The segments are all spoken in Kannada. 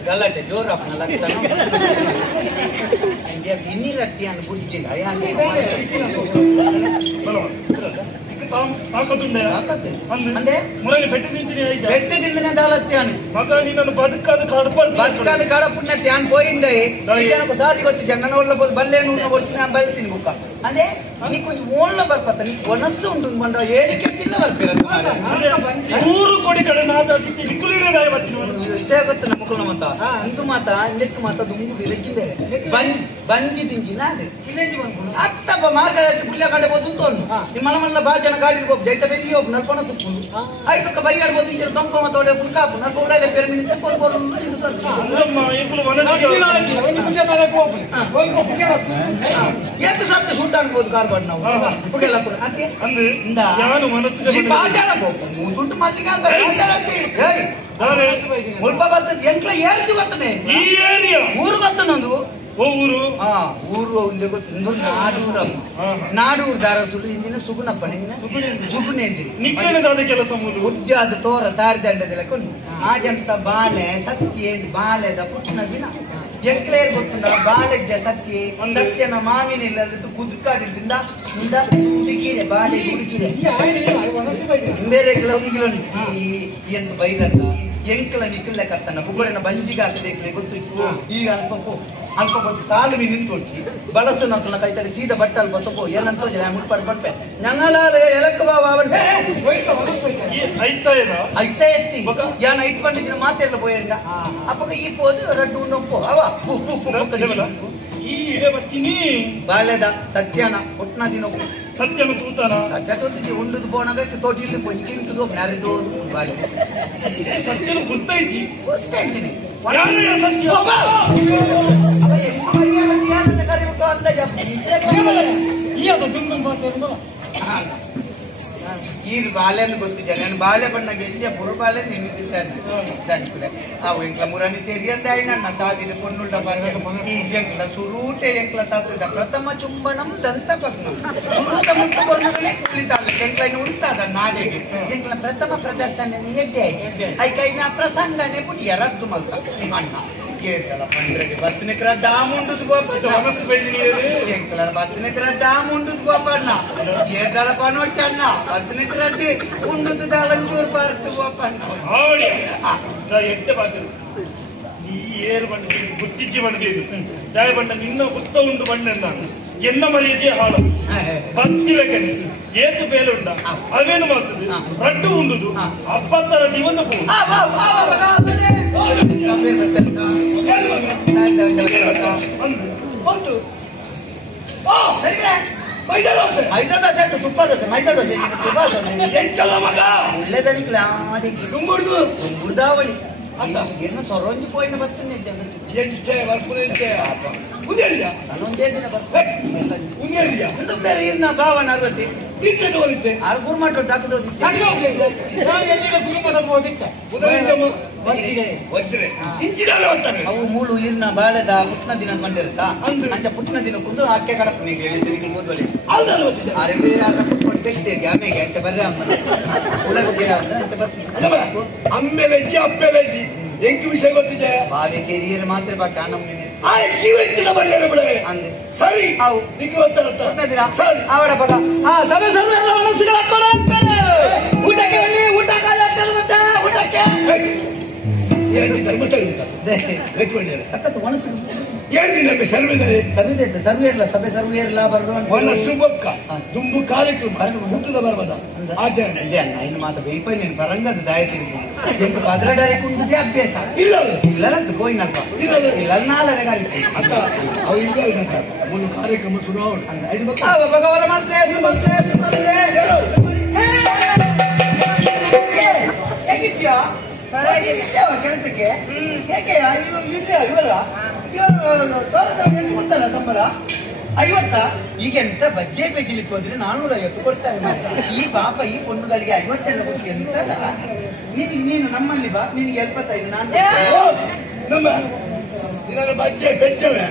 ಗಲಾಟೆ ಜೋರು ಅಪ್ಪನ ಇನ್ನಿ ರಟ್ಟಿ ಅನ್ನು ಬುಡ್ಜಿಲ್ಲ పెట్టిందినే దాలత్యాన్ని మగ నిన్ను బతుకాదు కడపున్న త్యాన్ పోయిండే ఒకసారి వచ్చి జగన్ వాళ్ళ బల్లే నువ్వు వచ్చిన బయలుతుంది ముక్క అదే నీకు కొంచెం ఓన్లో బర్పత నీకు కొనస్సు ఉంటుంది మన ఏడికి తిన్న ಬರ್ಪಿರದು ಊರು ಕೊಡಿ ಕಡೆ ನಾದಿ ನಿಕ್ಕುಲಿನ ವಿಷಯ ಗೊತ್ತು ನಮ್ಮಕ್ಕಳಮ್ಮಂತ ಇಂದು ಮಾತ ಇಂದಕ್ಕೆ ಮಾತ ದುಂಗು ಬಿರಕ್ಕಿದೆ ಬಂಜಿ ದಿಂಜಿನ ಅತ್ತಪ್ಪ ಮಾರ್ಗದಟ್ಟಿ ಪುಲ್ಯ ಕಡೆ ಬೋದುಂತೋನು ನಿಮ್ಮಲ ಮಲ್ಲ ಬಾ ಜನ ಗಾಡಿ ಹೋಗಿ ಜೈತ ಬೆಲ್ಲಿ ಹೋಗಿ ನಲ್ಪನ ಸುಪ್ಪುಂಡು ಐದಕ್ಕ ಬೈಯಾಡ್ ಬೋದು ಇಂಚರು ತಂಪ ಮಾತೋಡೆ ಪುಲ್ಕಾಪು ನಲ್ಪ ಉಳ್ಳಾಲೆ ಪೆರ್ಮಿನಿ ತೆಪ್ಪೋದು ಬೋರು ಎಷ್ಟು ಸತ್ಯ ಸುಟ್ಟ ಅನ್ಬೋದು ಕಾರ್ಬಾಡ್ ನಾವು ಹುಡುಗೆಲ್ಲ ಸುಟ್ಟು ಮಾಡ್ಲಿಕ್ಕೆ ಮುಲ್ಪ ಬರ್ತದೆ ಎಂಟ್ಲ ಏರಿಸಿ ಬರ್ತದೆ ಊರು ಬರ್ತನೊಂದು ಊರು ಒಂದೇ ಗೊತ್ತು ನಾಡೂರು ದಾರಸುಡು ಇಂದಿನ ಸುಗುಣಪ್ಪ ಸುಗುಣೆ ಅಂದಿರಿ ಕೆಲಸ ಉದ್ಯಾದ ತೋರ ತಾರಿದಂಡದೆಲ್ಲ ಕೊಂಡು ಆಜಂತ ಬಾಳೆ ಸತ್ಯ ಬಾಳೆದ ಪುಟ್ಟನ ದಿನ ಎಂಕ್ಲೇರ್ ಗೊತ್ತುಂಡ ಬಾಳೆದ್ದ ಸತ್ಯ ಸತ್ಯನ ಮಾವಿನಿಲ್ಲದ್ದು ಕುದುಕಾಡಿದ್ರಿಂದ ಹುಡುಗಿರೆ ಬಾಳೆ ಹುಡುಗಿರೆ ಬೇರೆ ಎಂದು ಬೈದಂತ ಎಂಕಲ ನಿಕ್ಕಲ್ಲ ಕತ್ತನ ಬುಗುಡಿನ ಬಂಜಿಗೆ ಹಾಕದೇಕ್ಲೆ ಗೊತ್ತು ಈಗ ಅಲ್ಪ ಬಂದು ಸಾಲು ಮೀನು ನಿಂತುಂಟು ಬಳಸು ನಕ್ಕಲ ಕೈತಲ್ಲಿ ಸೀದಾ ಬಟ್ಟ ಅಲ್ಪ ತಗೋ ಏನಂತ ಮುಟ್ಪಾಡು ಪಡ್ಪೆ ഞങ്ങളാണ് എലക്ക് ಐತ ಎತ್ತಿ ಯಾನ ಇಟ್ಕೊಂಡಿದ್ರೆ ಮಾತೆಲ್ಲ പോയല്ല ಅಪ್ಪ ಈ ಪೋದು ರಡ್ಡು ನೊಪ್ಪು ಅವ ಈ ಇಡವತ್ತಿನಿ ಬಾಳೆದ ಸತ್ಯನ ಒಟ್ನ ದಿನೊಪ್ಪು ಸತ್ಯನ ತೂತಾನ ಸತ್ಯ ತೋತಿದ್ದೆ ಉಂಡುದು ಬೋಣಾಗ ತೋಟಿಲ್ಲಿ ಹೋಗಿ ಕಿಂತದು ನಾರಿದು ಬಾಳೆ ಸತ್ಯನ ಗುರ್ತೈತಿ ಗೊತ್ತೈತಿನಿ ಈ ಬಾಲ್ಯನ ಗೊತ್ತಿದ್ದೆ ನಾನು ಬಾಲ್ಯ ಬಣ್ಣಗೆ ಎಲ್ಲಿ ಪುರು ಬಾಲ್ಯ ನಿಂತಿದ್ದೆ ಅವು ಎಂಕ್ಲ ಮುರಾನಿ ತೆರಿಯಂದ ನನ್ನ ಸಾದಿನ ಪೊನ್ನುಳ್ಳ ಎಂಕ್ಲ ಸುರೂಟೆ ಎಂಕ್ಲ ತಪ್ಪಿದ ಪ್ರಥಮ ಚುಂಬನಂ ದಂತ ಸುರೂಟ ಮುಟ್ಟುಕೊಂಡೇ ಕುಳಿತಾಗ ಎಂಕ್ಲ ಇನ್ನು ಉಂಟಾದ ನಾಡೆಗೆ ಎಂಕ್ಲ ಪ್ರಥಮ ಪ್ರದರ್ಶನ ಎಡ್ಡೆ ಐಕೈನ ಪ್ರಸಂಗನೆ ಪುಡಿಯ ರದ್ದು ಮಲ್ತ ಅಣ್ಣ ಕೇಳ್ತಲ್ಲ ಪಂಡ್ರೆಗೆ ಬತ್ತನಿಕ್ರ ಡ್ಯಾಮ್ ಉಂಡುದು ಎಂಕ್ಲ ಬತ್ತನಿಕ್ರ ಡ್ಯಾಮ್ ಉಂಡುದು ಗೋಪಣ್ಣ ಏರ್ದಳ ಪನೋಡ್ಚಣ್ಣ ಬತ್ತನಿಕ್ರ ಉಂಡುದು ದಾಳಂಚೂರು ಪಾರ್ತು ಗೋಪಣ್ಣ ಎಟ್ಟೆ ಬಾತು ಈ ಏರು ಬಂಡ ಗುತ್ತಿಚ್ಚಿ ಬಂದಿದ್ದು ದಾಯ ಬಂಡ ನಿನ್ನ ಗುತ್ತ ಉಂಡು ಬಂಡ ಎನ್ನ ಮರ್ಯಾದೆಯ ಹಾಳು ಭಕ್ತಿಲಕ್ಕೆ ಏತು ಬೇಲೆ ಉಂಡ ಅವೇನು ಮಾಡ್ತದೆ ರಡ್ಡು ಉಂಡುದು ಅಪ್ಪತ್ತರ ಜೀವನ ತುಪ್ಪ ದೋಸೆ ಮೈದಾ ದೋಸೆ ಉಳ್ದಾವಳಿ ಏನು ಸೊರೊಂಜಿ ಪೋಯಿನ ಬರ್ತೇನೆ ಬೇರೆ ಇರ್ನ ಭಾವನ ಅರ್ವತ್ತಿ ಗುರುಮಠ ಅವು ಮೂಳು ಇರ್ನ ಬಾಳೆದ ಪುಟ್ನ ದಿನ ಬಂದಿರುತ್ತಾ ಅಂಚ ಪುಟ್ನ ದಿನ ಕುಂದು ಆಕೆ ಕಡಪ ಓದುವಲ್ಲಿ ಆಮೇಲೆ ಅಂತ ಬರ್ರೆ ಅಮ್ಮೆಲೆಜ್ಜಿ ಅಪ್ಪೆಲೆಜ್ಜಿ ಎಂಟು ವಿಷಯ ಗೊತ್ತಿದೆ ಬಾವಿ ಕೆರಿಯರ್ ಮಾತ್ರ ಬಾ ಕಾನೂನು ಸರಿ ಅವಡ ಪದ ಸಭೆ ಊಟಕ್ಕೆ ಬನ್ನಿ ಊಟ ಊಟಕ್ಕೆ ಸರ್ವೇ ಇರಲ್ಲ ಸಭೆ ಸರ್ವೇ ಇರಲ್ಲ ಬರಬಕ್ಕ ದುಂಬು ಕಾರ್ಯಕ್ರಮ ಊಟದ ಬರಬದ ಆಚರಣೆ ಇದೆ ಅನ್ನ ಇನ್ನು ಮಾತು ಬೇಯ್ಪ ನೀನು ಪರಂಗದ ದಾಯ ತಿರುಗಿ ಪದ್ರಡಾರಿ ಕುಂಟದೇ ಅಭ್ಯಾಸ ಇಲ್ಲ ಇಲ್ಲಂತ ಕೋಯಿನಲ್ಪ ಇಲ್ಲ ನಾಳೆ ಅವು ಇಲ್ಲ ಒಂದು ಕಾರ್ಯಕ್ರಮ ಚುನಾವಣೆ ಭಗವಾನ ಮಾಡ್ತೇವೆ ಹೇಗಿದ್ಯಾ ಕೆಲಸಕ್ಕೆ ಹೇಗೆ ಇವರ ಕೊಡ್ತಾರ ಸಂಬಳ 50 ಈಗ ಎಂತ ಬಜ್ಜೆ ಬೇಕಿಲಿಕ್ಕೆ ಹೋದ್ರೆ 450 ಕೊಡ್ತಾರೆ ಈ ಪಾಪ ಈ ಪೊಣ್ಣುಗಳಿಗೆ 50 ಕೊಟ್ಟು ಎಂತದ ನೀನು ನಮ್ಮಲ್ಲಿ ಬಾ ನಿನಗೆ 75 ನಾನು ಬಜ್ಜೆ ಬೆಚ್ಚವೇ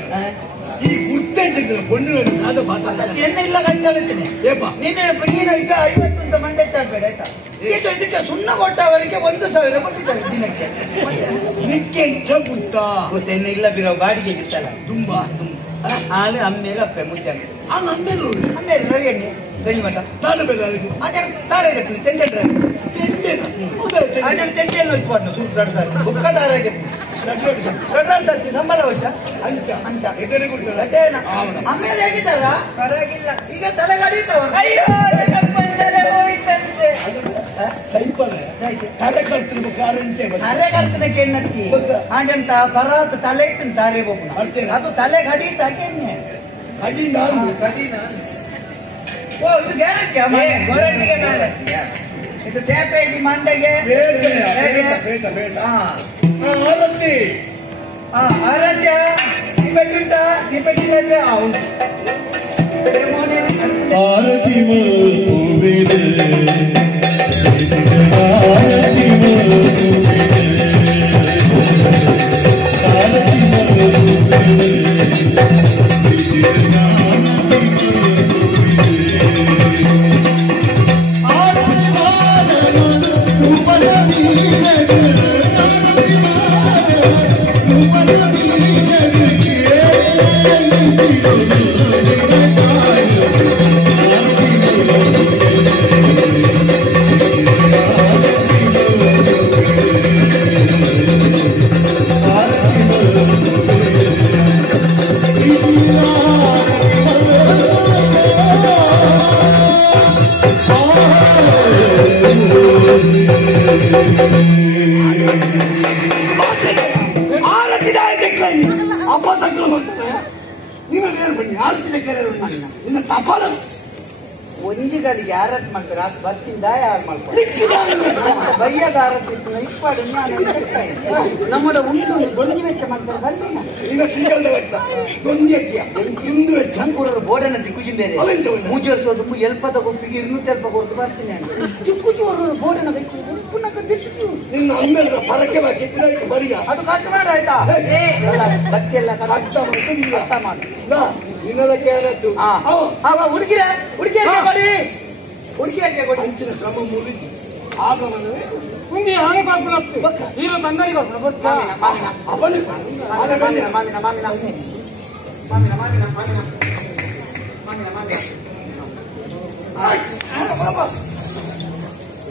ಈ ಗುರ್ತೈತಿದ್ರೆ ಪೊಣ್ಣುಗಳನ್ನು ಕಾದ ಮಾತಾಡ್ತಾರೆ ಎಣ್ಣೆ ಇಲ್ಲ ಕಳ್ತೀನಿ ಏಪ ನಿನ್ನೆ ನೀನು ಈಗ 50 ಅಂತ ಮಂಡೆ ತರಬೇಡ ಆಯ್ತಾ ಇದಕ್ಕೆ ಸುಣ್ಣ ಕೊಟ್ಟವರಿಗೆ 1,000 ಕೊಟ್ಟಿದ್ದಾರೆ ದಿನಕ್ಕೆ ನಿಕ್ಕೆ ಇಂಚ ಗುರ್ತ ಗೊತ್ತೇನು ಇಲ್ಲ ಬಿರೋ ಬಾಡಿಗೆ ಇತ್ತಲ್ಲ ತುಂಬಾ ಹಾಲು ಆಮೇಲೆ ಅಪ್ಪೆ ಮುಂಜಾನೆ ನಂದೇ ನೋಡಿ ಆಮೇಲೆ ರವಿ ಎಣ್ಣೆ ಗಂಜಿ ಮಠ ನಾನು ಬೇರೆ ಅದಕ್ಕೆ ಅದೇ ತಾರೆ ತೆಂಡೆ ಅದೇ ತೆಂಡೆಲ್ಲ ಇಟ್ಕೊಂಡು ಸೂಪರ್ ಸರ್ ಬುಕ್ಕ ದಾರಾಗೆ ಸರ್ತಿ ಸಂಬಳ ವರ್ಷ ಅಂಚ ಅಂಚ ಎದುರು ಕೊಡ್ತಾರೆ ಅದೇನ ಆಮೇಲೆ ಹೇಗಿದ್ದಾರ ಪರವಾಗಿಲ್ಲ ಈಗ ತಲೆ ಗಡಿತಾವ ಅಯ್ಯೋ ತಲೆ ಹೋಯ್ತಂತೆ ಸೈಪಲ್ ತಲೆ ಕಳ್ತಿರ್ಬೇಕು ಕಾರಂಚೆ ತಲೆ ಕರ್ತನಕ್ಕೆ ಎನ್ನತ್ತಿ ಹಾಗಂತ ಪರಾತ್ ತಲೆ ಇತ್ತು ತಾರೆ ಹೋಗ್ನ ಅದು ತಲೆ ಗಡಿತಾಕೆ ಎಣ್ಣೆ ಅಡಿ ನಾನು ಓ ಇದು ಗ್ಯಾರಂಟಿ ಇದು ಟೇಪೆ ಇಡಿ ಮಂಡೆಗೆ ಆರತಿ ಆರಾಧ್ಯ ನೀ ಪೆಟ್ಟಿಂಟ ನೀ ಪೆಟ್ಟಿಲ್ಲ అవును ಆರತಿ ಮೂವಿದೆ ಆರತಿ ಮೂವಿದೆ ಆರತಿ ಮೂವಿದೆ ಒಂಜಿಗಳಿಗೆ ಯಾರತ್ ಮಾಡ್ತಾರೆ ಅದು ಬಸ್ಸಿಂದ ಯಾರು ಮಾಡ್ತಾರೆ ಬಯ್ಯದ ಆರತಿ ಇಪ್ಪಾಡು ನಮ್ಮಡ ಉಂಟು ಗೊಂಜಿ ವೆಚ್ಚ ಮಾಡ್ತಾರೆ ಬಲ್ಲಿ ಚಂಕೂರರು ಬೋಡನ ದಿಕ್ಕುಜಿ ಬೇರೆ ಮೂಜರ್ಸೋದು ಎಲ್ಪದ ಗೊಪ್ಪಿಗೆ 200 ರೂಪಾಯಿ ಕೊಟ್ಟು ಬರ್ತೀನಿ ದಿಕ್ಕುಜಿ ಬೋಡನ ನಿನ್ನ ಅಮ್ಮೆಲ್ಲ ಪರಕ್ಕೆ ಬಾಕಿದ್ರೆ ಬರಿಯ ಅದು ಕಟ್ ಮಾಡ ಆಯ್ತಾ ಬತ್ತೆಲ್ಲ ಕಟ್ಟ ಮಾಡಿ ನಿನ್ನದಕ್ಕೆ ಏನಾಯ್ತು ಹುಡುಗಿಯರಿಗೆ ಕೊಡಿ ಹುಡುಗಿಯರಿಗೆ ಕೊಡಿ ಅಂಚಿನ ಕ್ರಮ ಮುರಿದು ಆಗ ಮನವೇ ಮುಂದೆ ಹಾಗೆ ಬರ್ಬಿಡತ್ತೆ ಹೀರೋ ತಂಡ ಇರೋದು ಗೊತ್ತಾ ಅವನಿಗೆ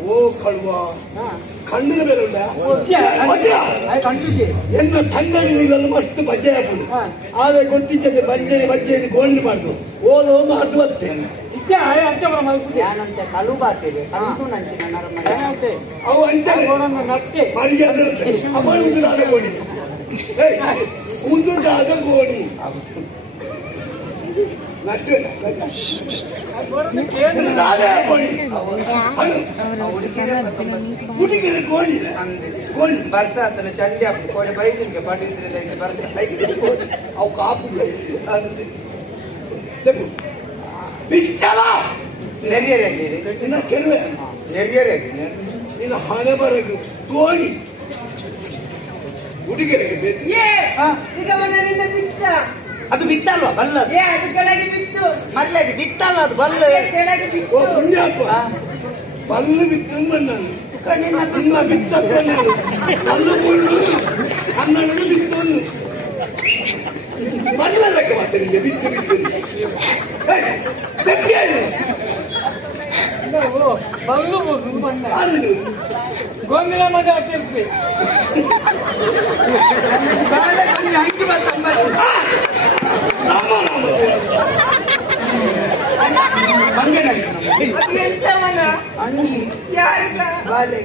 ಓ ಕಳ್ವ ಕಣ್ಣಿನ ಮೇಲೆ ಉಂಡ ಎನ್ನ ತಂಗಡಿ ನೀರನ್ನು ಮಸ್ತ್ ಬಜ್ಜೆ ಹಾಕೊಂಡು ಆದ್ರೆ ಗೊತ್ತಿದ್ದದೆ ಬಜ್ಜೆಯಲ್ಲಿ ಗೋಲ್ಡ್ ಮಾಡುದು ಓದೋ ಅರ್ಧ ಬತ್ತೆ ಕಳು ಬಾತೇವೆ ಅವು ಅಂಚನೆ ಮರ್ಯಾದೆ ಗೋಣಿ ಮುಂದಾದ ಗೋಣಿ ಹುಡುಗಿರ ಗೋಣಿ ಗೋಣಿ ಬರ್ಸ ಆತನ ಚಂಡಿ ಹಾಕಿ ಕೋಳಿ ಬೈದಿಗೆ ಪಡಿದ್ರೆ ಬರ್ಸ ಅವು ಕಾಪು ಬಿಚ್ಚಲ ನೆರಿಯರಾಗಿ ನಿನ್ನ ಕೆರುವೆ ನೆರಿಯರಾಗಿ ನಿನ್ನ ಹಣೆ ಬರಗು ಗೋಣಿ ಹುಡುಗಿಯರಿಗೆ ಬೇಕು ಈಗ ಮನೆಯಿಂದ ಬಿತ್ತ ಅದು ಬಿತ್ತಲ್ವಾ ಬಲ್ಲ ಅದು ಕೆಳಗೆ ಬಿತ್ತು ಮಲ್ಲದು ಬಿತ್ತಲ್ಲ ಅದು ಬಲ್ಲ ಕೆಳಗೆ ಬಿತ್ತು ಓ ಪುಣ್ಯಾತ್ಮ ಬಲ್ಲು ಬಿತ್ತು ನಾನು ನಿನ್ನ ಬಿತ್ತ ಕಲ್ಲು ಮುಳ್ಳು ಕನ್ನಡ ಬಿತ್ತು ಮಲ್ಲದಕ್ಕೆ ಮತ್ತೆ ನಿಮಗೆ ಬಿತ್ತು ಬಲ್ಲು ಅಂದು ಗೊಂದಲ ಮಜಾ ಆಗ್ತಿರ್ತೀವಿ ಅಂಗಿ ಯಾರಿಲ್ಲ ಬಾಲೆ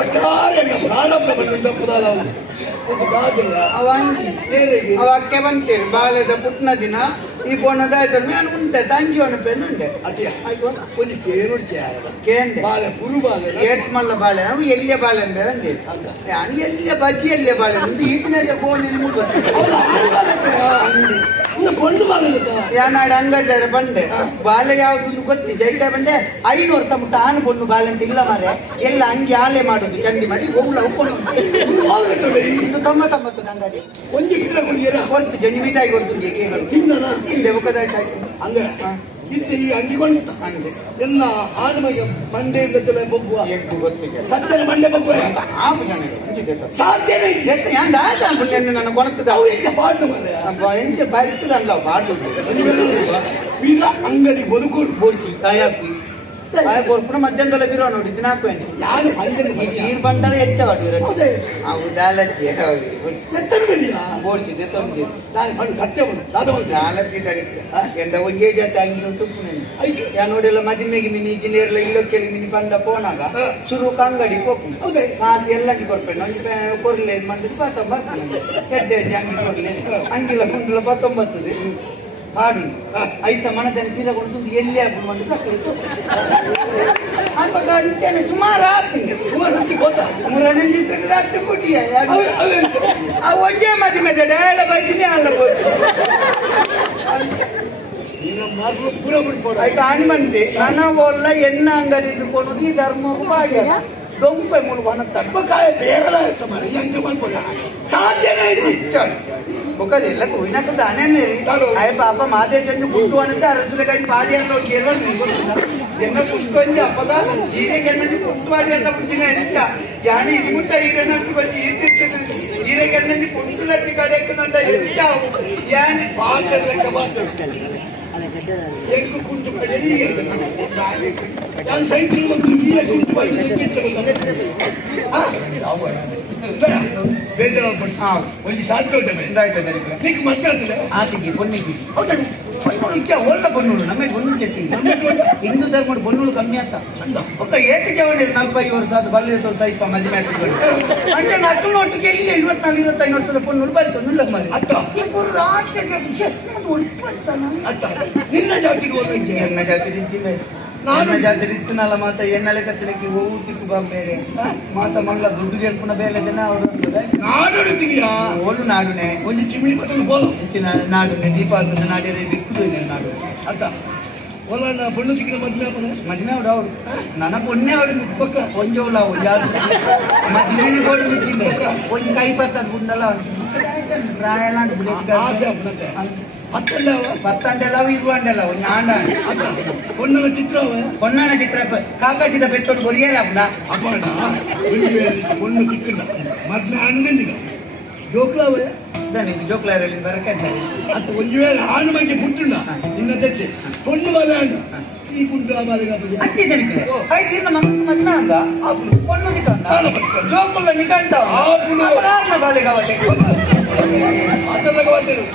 ಒಟ್ಟಾರೆ ಪ್ರಾರಂಭವನ್ನು ತಪ್ಪದಲ್ಲ ಒಂದು ಗಾದೆಯ ಅವ ಅಂಗಿ ಅವ ಅಕ್ಕೆ ಬಂತೇವೆ ಬಾಲ್ಯದ ಪುಟ್ನ ದಿನ ಈ ಪೋಣದ ಆಯ್ತು ನಾನು ಉಂಟೆ ತಂಗಿ ಅನುಪೇನು ಉಂಟೆ ಅದೇ ಆಯ್ತು ಒಂದು ಕೇನುಡ್ಚೆ ಕೇಂದ್ರ ಬಾಲೆ ಪುರು ಬಾಲೆ ಏಟ್ ಮಲ್ಲ ಬಾಳೆ ನಾವು ಎಲ್ಲಿಯ ಬಾಳೆ ಅಂದ್ರೆ ಅಂದೆ ನಾನು ಎಲ್ಲಿಯ ಬಜ್ಜಿ ಎಲ್ಲಿಯ ಬಾಳೆ ಒಂದು ಈಗಿನ ಗೋಣಿ பொண்ணு ಯಾನಾಡು ಅಂಗಡಿಯಾರ ಬಂದೆ ಬಾಳೆ ಯಾವ್ದು ಗೊತ್ತಿ ಜೈಕ ಬಂದೆ 500 ತಮಟ ಆನು பொண்ணு ಬಾಳೆ ಅಂತ ಇಲ್ಲ ಮಾರೆ ಎಲ್ಲ ಹಂಗೆ ಆಲೆ ಮಾಡುದು ಚಂಡಿ ಮಾಡಿ ಹೋಗ್ಲ ಉಪ್ಕೊಂಡು 99 ಅಂಗಡಿ ಒಂಜಿ ಪೀರ ಕುಡಿಯರ ಕೊಟ್ಟು ಜಂಜಿ ಮಿಠಾಯಿ ಕೊಡ್తుంది ಕೇಗಳು ತಿಂದನ ತಿಂದೆ ಒಕ್ಕದಾಟ ಹಂಗ ಇದ್ದು ಈ ಅಂಗಿಕೊಂಡ ಹಂಗೆ ಎಲ್ಲ ಆನಮಗೆ ಮಂಡೆಯಿಂದ ಬೊಬ್ಬುವ ಎಷ್ಟು ಗೊತ್ತಿಗೆ ಸತ್ಯನ ಮಂಡೆ ಬೊಬ್ಬುವ ಆಪು ಜನ ಅಂಜಿಗೆ ಸಾಧ್ಯನೇ ಎತ್ತ ಯಾಂದ ಆತ ಅನ್ಬಿಟ್ಟು ನನ್ನ ಕೊಣತದ ಅವು ಎಂಚ ಪಾಠ ಮಾರೆ ಎಂಚ ಬಾರಿಸ್ತದ ಅಂದ ಬಾಟು ಪೀರ ಅಂಗಡಿ ಬದುಕೋರು ಬೋಡ್ಸಿ ಕಾಯಾಪಿ ಪುನಃ ಮಧ್ಯಾಹ್ನದಲ್ಲ ಬಿರೋ ನೋಡಿ ದಿನ ಹಾಕುವೇನೆ ಯಾರು ಅಂಗಡಿ ನೀರು ಬಂಡಲ ಹೆಚ್ಚಾಡಿರ ಹೌದೇ ಅವು ದಾಲತ್ತಿ ಎತ್ತನ ಗದಿಯ ಬೋಡ್ಸಿದೆ ತೊಂದಿದೆ ನಾನು ಪಂಡ ಸತ್ಯ ಬಂದು ದಾದವಂತ ದಾಲತ್ತಿ ಎಂದ ಒಂದೇ ಜಾತಿ ಅಂಗಿ ಉಂಟು ಆಯ್ತು ಯಾ ನೋಡಿಲ್ಲ ಮದಿಮೆಗೆ ಮಿನಿ ಇಂಜಿನಿಯರ್ಲ ಇಲ್ಲೋ ಕೇಳಿ ಮಿನಿ ಪಂಡ ಪೋನಾಗ ಶುರು ಅಂಗಡಿ ಹೋಗು ಹೌದೇ ಕಾಸು ಎಲ್ಲಂಗಿ ಕೊಡ್ಪೇನೆ ಒಂಜಿ ಕೊರ್ಲೆ ಮಾಡಿದ್ರೆ 19 ಹೆಡ್ಡೆ ಅಂಗಿ ಕೊಡ್ಲೆ ಅಂಗಿಲ ಕುಂಡ್ಲ 19 ಹಾಡು ಐತ ಮನದಲ್ಲಿ ತೀರಗೊಂಡು ಎಲ್ಲಿ ಆಗ್ಬೋದು ಮಾಡಿದ್ರೆ ಅವಾಗ ಇಂಚನೆ ಸುಮಾರು ಆಗ್ತೀನಿ ಸುಮಾರು ಗೊತ್ತಾ ಮೂರನೇ ರಾಷ್ಟ್ರ ಕೊಟ್ಟಿಯ ಆ ಒಂದೇ ಮದುವೆ ಡೇಳ ಬೈತೀನಿ ಅಲ್ಲ ಮಗಳು ಪೂರ ಬಿಟ್ಕೊಡ ಆಯ್ತು ಹನುಮಂತೆ ನನವಲ್ಲ ಎಣ್ಣ ಅಂಗಡಿ ಕೊಡೋದು ಈ ಧರ್ಮ ಬಾಡ್ಯ ದೊಂಪೆ ಮುಳು ಬನತ್ತ ಕಾಯ ಬೇರೆ ಆಯ್ತ ಮರ ಎಂತ ಮಾಡ್ಕೊಡ ಸಾಧ್ಯನೇ ಐತಿ ಬೊಕ್ಕದ ಎಲ್ಲ ತೋಯಿನಕ್ಕ ದಾನೆ ಅಯ್ಯ ಪಾಪ ಮಾದೇಶಂದು ಕುಂಟು ಅನ್ನತ್ತೆ ಅರಸುಲೆ ಗಡಿ ಪಾಡಿ ಅಂತ ಒಂದು ಎನ್ನ ಕುಂಟು ಅಪ್ಪಗ ಈಗ ಎಣ್ಣೆ ಕುಂಟು ಪಾಡಿ ಅಂತ ಮುಂಚಿನ ಎಂಚ ಯಾನಿ ಇಮುಟ್ಟ ಈರಣ್ಣ ಬಂದು ಈರೆಗೆಣ್ಣೆ ಕುಂಟು ಲತ್ತಿ ಕಡೆ ಅಂತ ಎಂಚ ಯಾನಿ ಬಾಂಧವ ಲೆಕ್ಕ ಬಾಂಧವ ಎಂಕು ಕುಂಟು ಕಡೆ ನಾನು ಸೈಕಲ್ ಮತ್ತು ಈಗ ಕುಂಟು ಮಾಡಿ ಬೇಜಾರು ಒಂದು ಸಾಧ್ಯ ನೀಕ್ ಮಾತಾಡ್ತದೆ ಆತಿಗೆ ಬೊನ್ನಿಗೆ ಹೌದಾ ಒಳ್ಳೆ ಬೊನ್ನೂಳು ನಮಗೆ ಬೊನ್ನು ಚೆತ್ತಿ ಹಿಂದೂ ಧರ್ಮ ಬೊನ್ನೂಳು ಕಮ್ಮಿ ಆಗ್ತಾ ಒಕ್ಕ ಏಟಿಗೆ ಹೊಂದಿರು 45 ವರ್ಷ ಅದು ಬಲ್ಲು ಸ್ವಲ್ಪ ಮದುವೆ ಆಗ್ತಿದ್ರು ಅಂದ್ರೆ ನಕ್ಕಲು ಒಟ್ಟಿಗೆ ಇಲ್ಲಿ 24 25 ವರ್ಷದ ಬೊನ್ನೂಳು ಬರ್ತದೆ ನುಲ್ಲ ಮನೆ ಅತ್ತ ಇಬ್ಬರು ರಾಜ್ಯಕ್ಕೆ ಅತ್ತ ನಿನ್ನ ಜಾತಿಗೆ ಹೋಗಿ ಎನ್ನ ಜಾತಿ ಇದ್ದೀವಿ ನಾನು ಜಾತಿ ಇತ್ತನಲ್ಲ ಮಾತ ಎಣ್ಣಲೆ ಕತ್ತಲಿಕ್ಕೆ ಹೋಗುತ್ತಿಕ್ಕು ಬೇರೆ ಮಾತ ಮಲ್ಲ ದುಡ್ಡು ಗೆಲ್ಪುನ ಬೇಲೆ ಜನ ಅವರು ನಾಡುತ್ತೀಯಾ ಓಡು ನಾಡುನೆ ಒಂದು ಚಿಮಿಳಿ ಬಟ್ಟಲು ಬೋಲು ಹೆಚ್ಚಿನ ನಾಡುನೆ ದೀಪಾವಳಿ ನಾಡಿಯಲ್ಲಿ ಬಿಕ್ಕುದು ನಾಡು ಅತ್ತ ಒಲ್ಲ ಬಣ್ಣು ಸಿಕ್ಕಿನ ಮದುವೆ ಮದುವೆ ಅವಡು ಅವರು ನನ್ನ ಪುಣ್ಯ ಅವಡು ಮಿಕ್ಕ ಒಂಜೋಲ ಯಾರು ಮದುವೆ ಗೋಡು ಮಿಕ್ಕಿಲ್ಲ ಒಂದು ಕೈ ಪತ್ತದ ಗುಂಡಲ್ಲ ಪ್ರಾಯಲ್ಲ ಆಸೆ ಪತ್ತಂಡೆಲ್ಲ ಇರುವಂಡೆಲ್ಲ ಒಂದು ಆಂಡ பொண்ணு சித்திரம் பொண்ணான சித்திர காக்காச்சிட்ட பெற்றோடு பொரியல அப்படின்னா அப்பாடா பொண்ணு திக்குண்டா மத்த அண்ணன் ஜோக்லாவே నీకు జోకులారని బరకట్ట అంత ಒಂದು ವೇಳೆ ಆನು ಬಗ್ಗೆ ಪುಟ್ಟುಂಡ ನಿನ್ನ ದಸೆ பொண்ணு ಮಲಾಂಡ ಈ ಪುಟ್ಟು ಆಮಾಲಿಗ ಅತ್ತಿ ದನಿಕೆ ಐತಿ ನಮ್ಮ ಮಗನ ಅಂದ பொண்ணு ನಿಕಂಡ ಜೋಕುಲ್ಲ ನಿಕಂಡ ಆ ಪುಣ್ಣ ಬಾಲಿಗ ಅವತೆ ಅದೆಲ್ಲ ಗವತೆರು